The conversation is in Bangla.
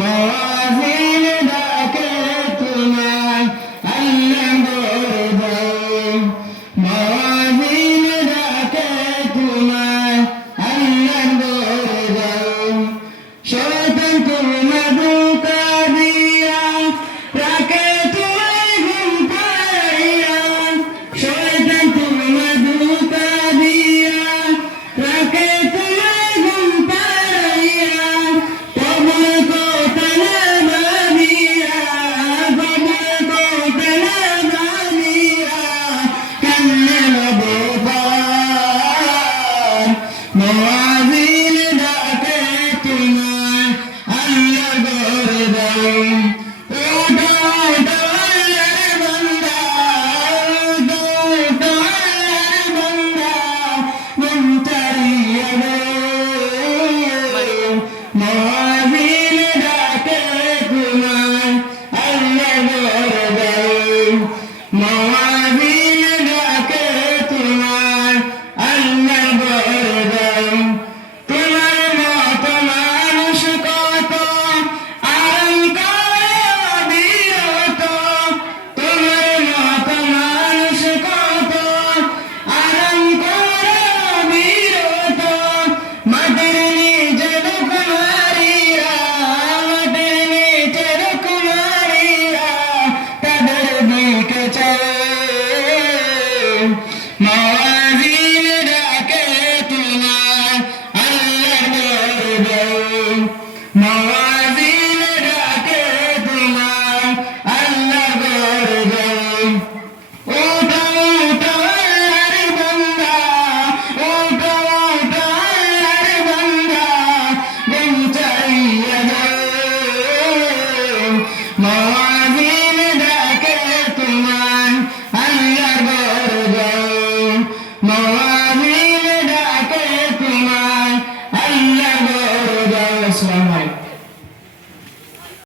মুয়াজ্জিন ডাকে তোমায় আল্লাহ দরবারে মুয়াজ্জিন ডাকে তোমায় আল্লাহ দরবারে শয়তান তোমায় ধোঁকা দিয়া রাখে তোমায় ঘুম পাড়াইয়া শয়তান তোমায় ধোঁকা দিয়া রাখে তোমায় ঘুম পাড়াইয়া কবর কথা না ভাবিয়া কবর কথা না ভাবিয়া কান্না বেপার মুয়াজ্জিন ডাকে তোমায় আল্লাহ দরবারে ওঠো ওঠো আল্লাহর বান্দা ওঠো ওঠো আল্লাহর বান্দা ঘুম ছাড়িয়া দে মুয়াজ্জিন ডাকে তোমায় আল্লাহ দরবারে মুয়াজ্জিন ডাকে তোমায় আল্লাহ দরবারে তোমার মতো মানুষ কত আরাম করে অবিরত তোমার মতো মানুষ কত আরাম করে অবিরত মাটির নিচে কুমারীরা মাটির নিচে কুমারীরা তাদের দিকে চলে মুয়াজ্জিন ডাকে তোমায় আল্লাহ দরবারে মুয়াজ্জিন ডাকে তোমায় আল্লাহ দরবারে ওঠো ওঠো আল্লাহর বান্দা ওঠো ওঠো আল্লাহর বান্দা ঘুম ছাড়িয়া দে মুয়াজ্জিন ডাকে তোমায় আল্লাহ দরবারে